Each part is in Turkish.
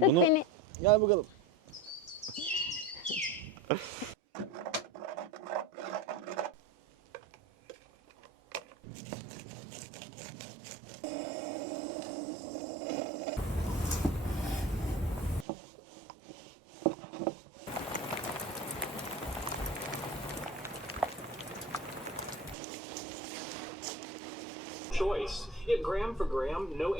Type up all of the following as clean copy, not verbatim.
Bunu... Seni... Gel bakalım. Choice. Get gram for gram, no.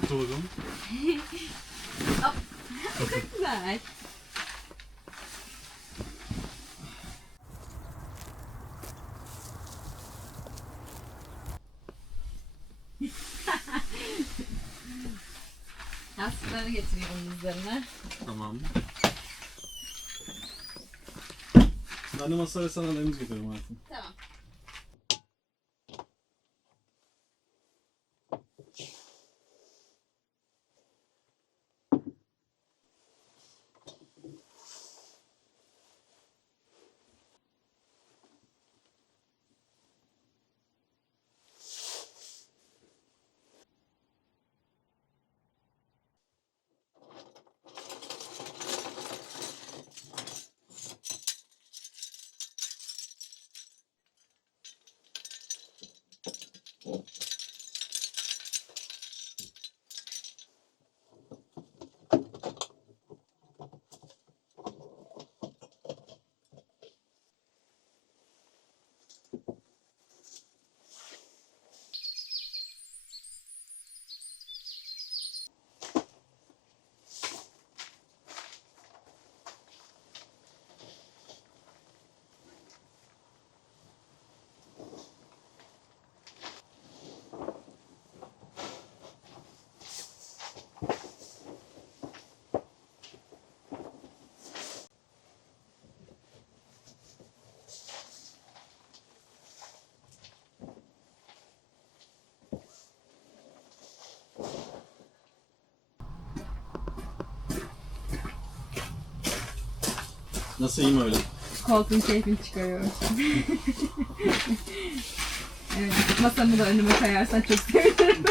Tutalım. Çok güzel. Yastıklarını getiriyorum üzerine. Tamam. Ben de masa ve sandalyelerimizi getiriyorum hayatım. Tamam. Nasıl, iyi mi öyle? Koltuğun keyfini çıkarıyorum. Evet, masamı da önüme koyarsan çok sevinirim.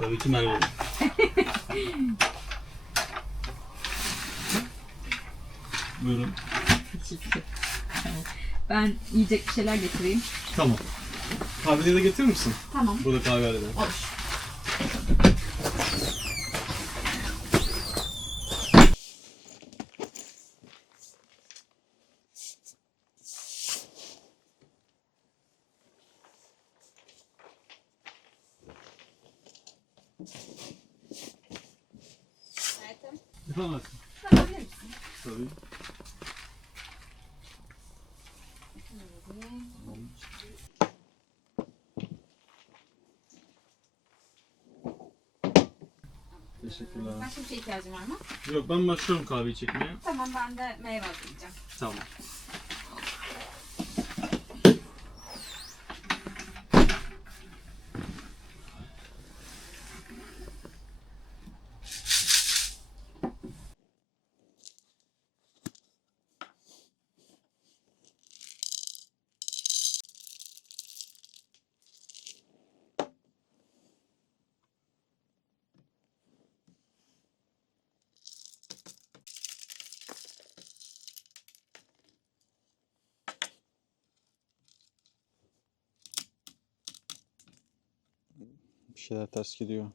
Tabii ki Merve. Buyurun. Ben yiyecek bir şeyler getireyim. Tamam. Kahveleri de getirir misin? Tamam. Burada kahve alalım. Olur. Efendim hayatım? Tamam, verir misin? Tabii. Teşekkürler. Başka bir şey ihtiyacın var mı? Yok, ben başlıyorum kahveyi çekmeye. Tamam, ben de meyve hazırlayacağım. Tamam. Bir şeyler ters gidiyor.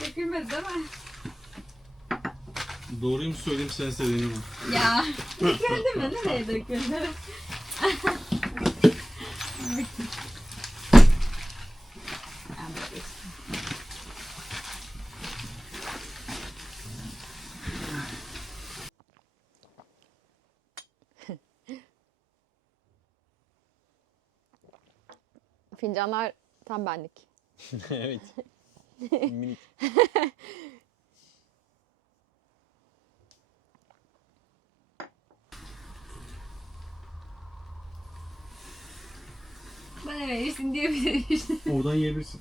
Dökülmedi değil mi? Doğruyu mu söyleyeyim, sen sevdiğini mi? Ya. Döküldü mü? Nereye döküldü? Fincanlar tam benlik. Evet. Minik. Bana verirsin diyebiliriz. Oradan yiyebilirsin.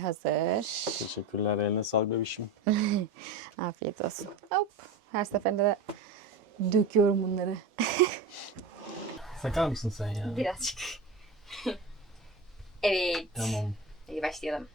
Hazır. Teşekkürler. Eline sağlık bebişim. Afiyet olsun. Hop. Her seferinde de döküyorum bunları. Sakar mısın sen ya? Birazcık. Evet. Tamam. Hadi başlayalım.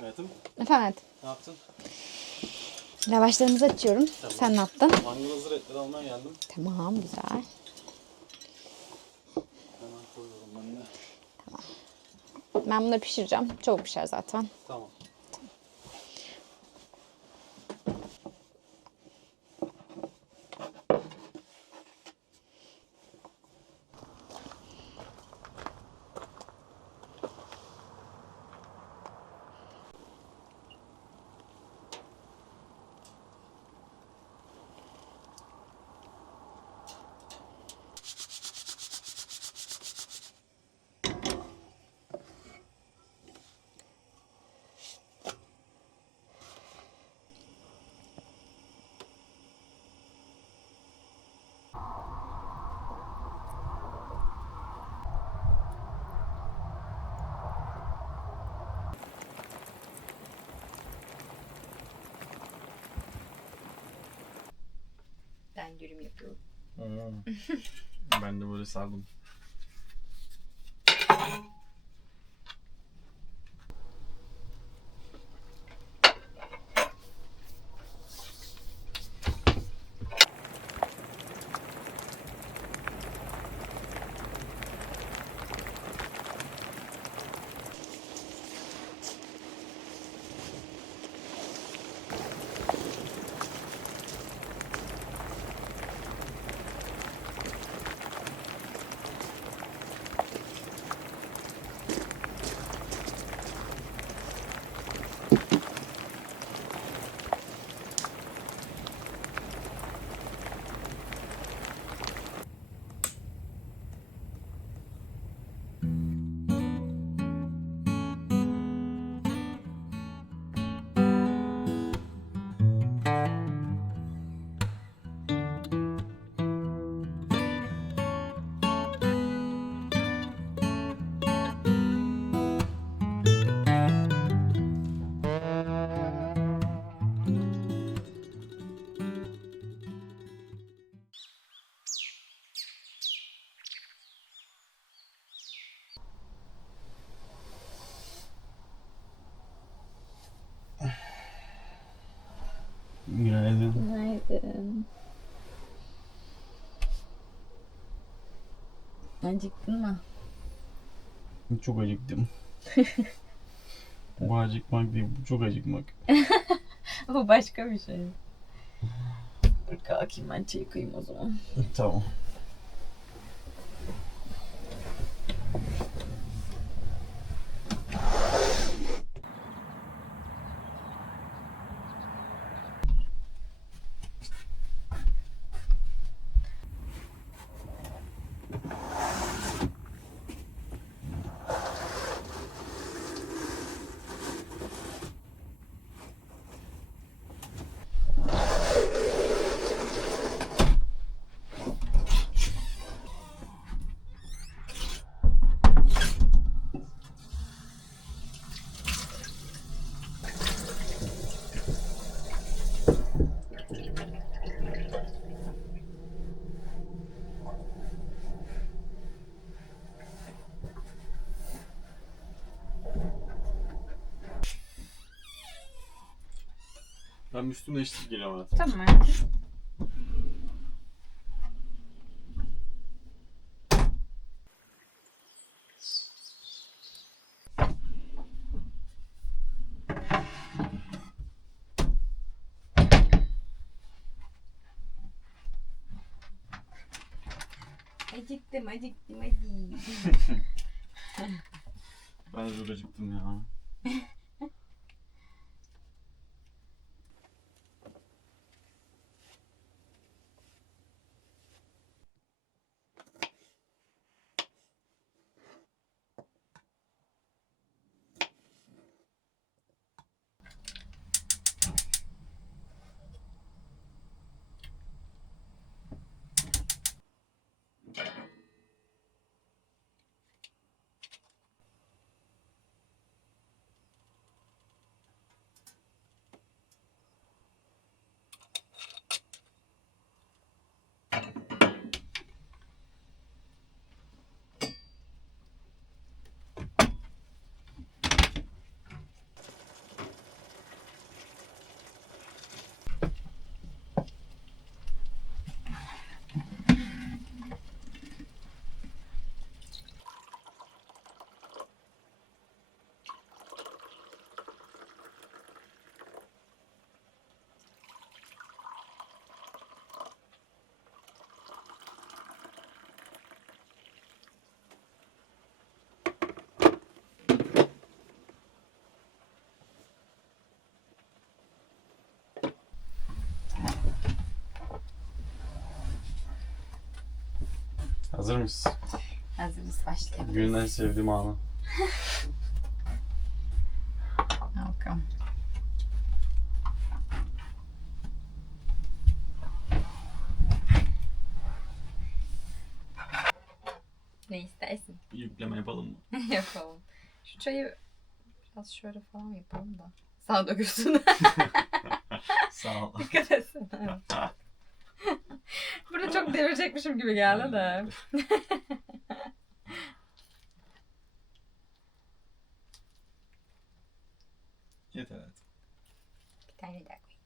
Hayatım Efendim, ne yaptın? lavaşlarımızı açıyorum. Tamam. Sen ne yaptın? Mangal hazır etleri almaya geldim. Tamam, güzel. Hemen koyuyorum ben de. Ben bunları pişireceğim. Çabuk pişer zaten. Tamam. Ben dürüm yapıyorum. Ben de böyle sardım. Acıktın mı? Çok acıktım. Bu acıkmak değil, bu çok acıkmak. Bu başka bir şey. Dur kalkayım ben çayı koyayım o zaman. Tamam. Ben üstümü değiştirip geliyorum hayatım. Tamam. Acıktım hadi. Ben de çok acıktım ya. Hazır mıyız? Hazırız başlayalım. Günün en sevdiğim anı. Bakalım. Ne istersin? Yükleme yapalım mı? Yapalım. Şu çayı biraz şöyle falan yapalım da. Sana dökülsün. Sağ ol. Dikkat etsene. Burada çok devirecekmişim gibi geldi de. Yeter evet. Bir tane daha koyayım.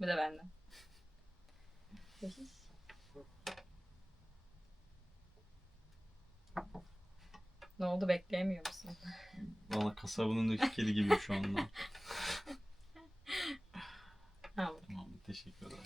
Bu da benden. Ne oldu bekleyemiyor musun? Valla kasabın önündeki kedi gibi şu anda. Tamam. Tamam, teşekkür ederim.